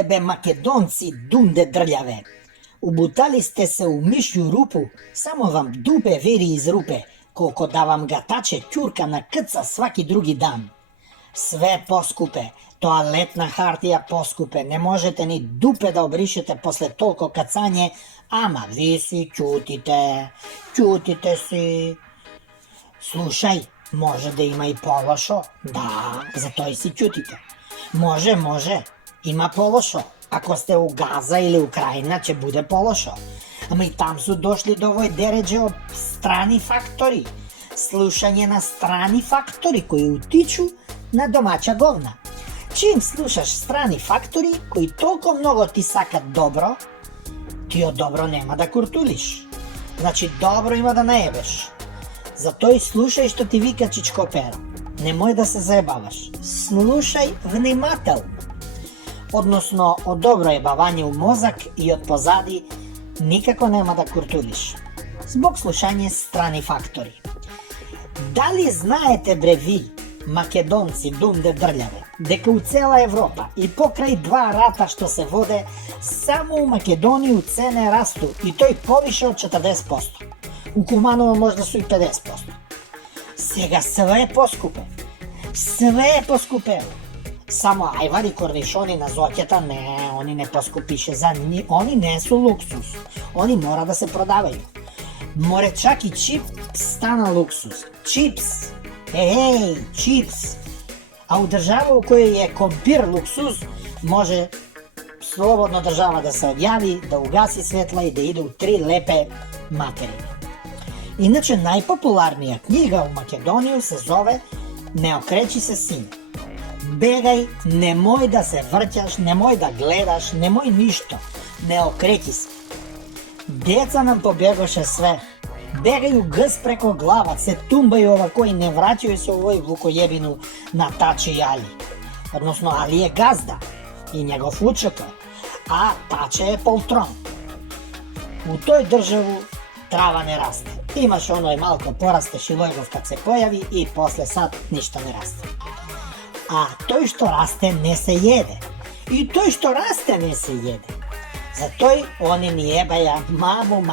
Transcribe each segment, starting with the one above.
сте бе македонци дунде дрљаве? Убутали сте се у мишју рупу, само вам дупе вери из рупе, колко да вам ga таче ќурка на кца сваки други дан. Све поскупе, тоалетна хартија поскупе, не можете ни дупе да обришете после толко кацање, ама ви си ќутите си. Слушај, може да има и полошо, да, затоа и си ќутите. Може, има полошо. Ако сте у Газа или Украина, ќе буде полошо. Ама и там су дошли до овој дередже од страни фактори. Слушање на страни фактори кои утичу на домаќа говна. Чим слушаш страни фактори кои толку многу ти сакат добро, ти од добро нема да куртулиш. Значи добро има да наебеш. Затоа и слушај што ти вика Чичко Перо. Немој да се заебаваш. Слушај внимателно. Односно, од добро ебавање у мозак и од позади никако нема да куртулиш. Због слушање страни фактори. Дали знаете бре ви, македонци дунде дрљаве, дека у цела Европа и покрај два рата што се воде, само у Македонија цене расту и тој повише од 40%. У Куманово можда су и 50%. Сега све е поскупе. Само ајвари корнишони на зоќата, не, они не поскупише за ни, они не су луксус. Они мора да се продавају. Море чак и чипс стана луксус. Чипс. Чипс. А у држава у која е компир луксус, може слободно држава да се одјави, да угаси светла и да иде у 3 лепе материни. Иначе најпопуларнија книга у Македонија се зове "Не окречи се, сине". Бегај, немој да се врќаш, немој да гледаш, немој ништо. Не окреќи се. Деца нам побегоше све. Бегају гс преко глава, се тумбају овако и не враќају се овој вукојебину на Таче и Али. Односно, Али е газда и негов учител, а Таче е полтрон. У тој државу трава не расте. Имаш оној малко порасте Шилојгов кад се појави и после сад ништо не расте. А тој што расте не се једе. И тој што расте не се једе. Затој они ни ебаја маму.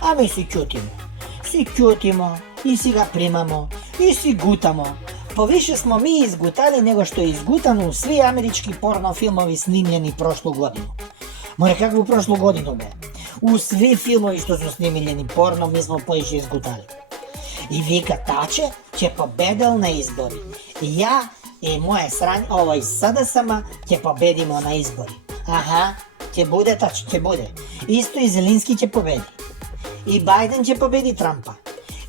А ми си ќутимо, и си ga примамо, и си гутамо. Повише смо ми изгутали него што е изгутано у сви амерички порно филмови снимljeni прошлу годину. Море какву прошлу годину бе? У сви филмови што су снимljeni порно ми смо поише изгутали. И вика Таче ќе победел на избори. И ја и моје срањ, овој СДСМ ќе победимо на избори. Аха, ќе буде Таче, ќе буде. Исто и Зелински ќе победи. И Бајден ќе победи Трампа.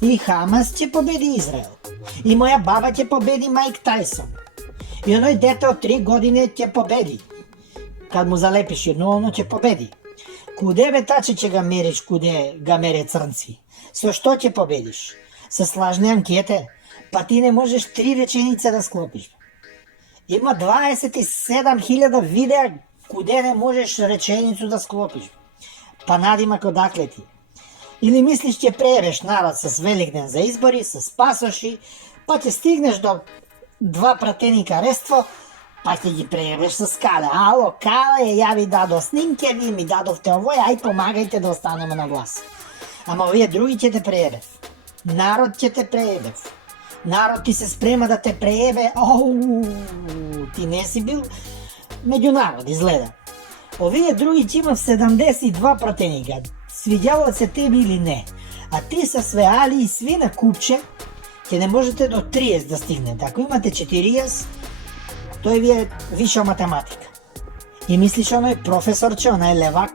И Хамас ќе победи Израел. И моја баба ќе победи Мајк Тајсон. И оној дете од 3 години ќе победи. Кад му залепиш едно, ќе победи. Куде бе Таче ќе га мериш, куде га мере црнци? Со што ќе победиш? Со слажни анкете? Па ти не можеш 3 реченица да склопиш. Има 27.000 видеа куде не можеш реченицу да склопиш. Па надимак одакле ти? Или мислиш ќе преебеш народ с Великден за избори, с пасоши, па ќе стигнеш до 2 пратеника рество, па ќе ги преебеш с Кале. Ало, Кале, ја ви дадов снимке, ви ми дадовте овој, ај помагајте да останеме на власт. Ама овие други ќе те преебев. Народ ќе те преебев. Народ ти се спрема да те преебе. Ти не си бил меѓу народ, изгледа. Овие други ќе имав 72 пратеника. Свиѓало се тебе или не. А ти са све Али и сви на купче, ќе не можете до 30 да стигнете. Ако имате 40, тој ви е виша математика. И мислиш оној професорче, оној левак,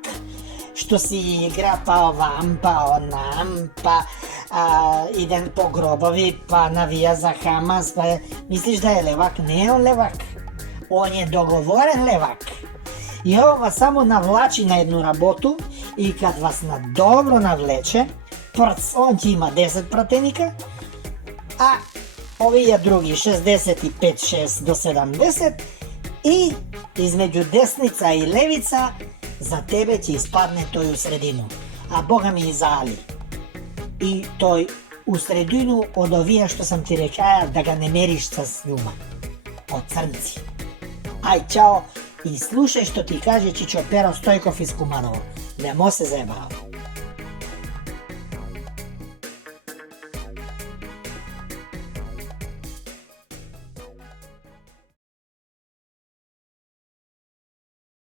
што си игра па овам, па онам, па иден по гробови, па навија за Хамас, па мислиш да е левак? Не е он левак. Он е договорен левак. И ова само навлачи на едну работу и кад вас на добро навлече, он ќе има 10 пратеника, а овие други 65-6 до 70 и измеѓу десница и левица за тебе ќе испадне тој у средину, а Бога ми и за Али. И тој у средину од овие што сам ти рекаја да га не мериш с њума, од црнци. Ај, чао, I slušaj što ti kaže Čičo Pero Stojkov iz Kumanovo. Nemo se zajebao.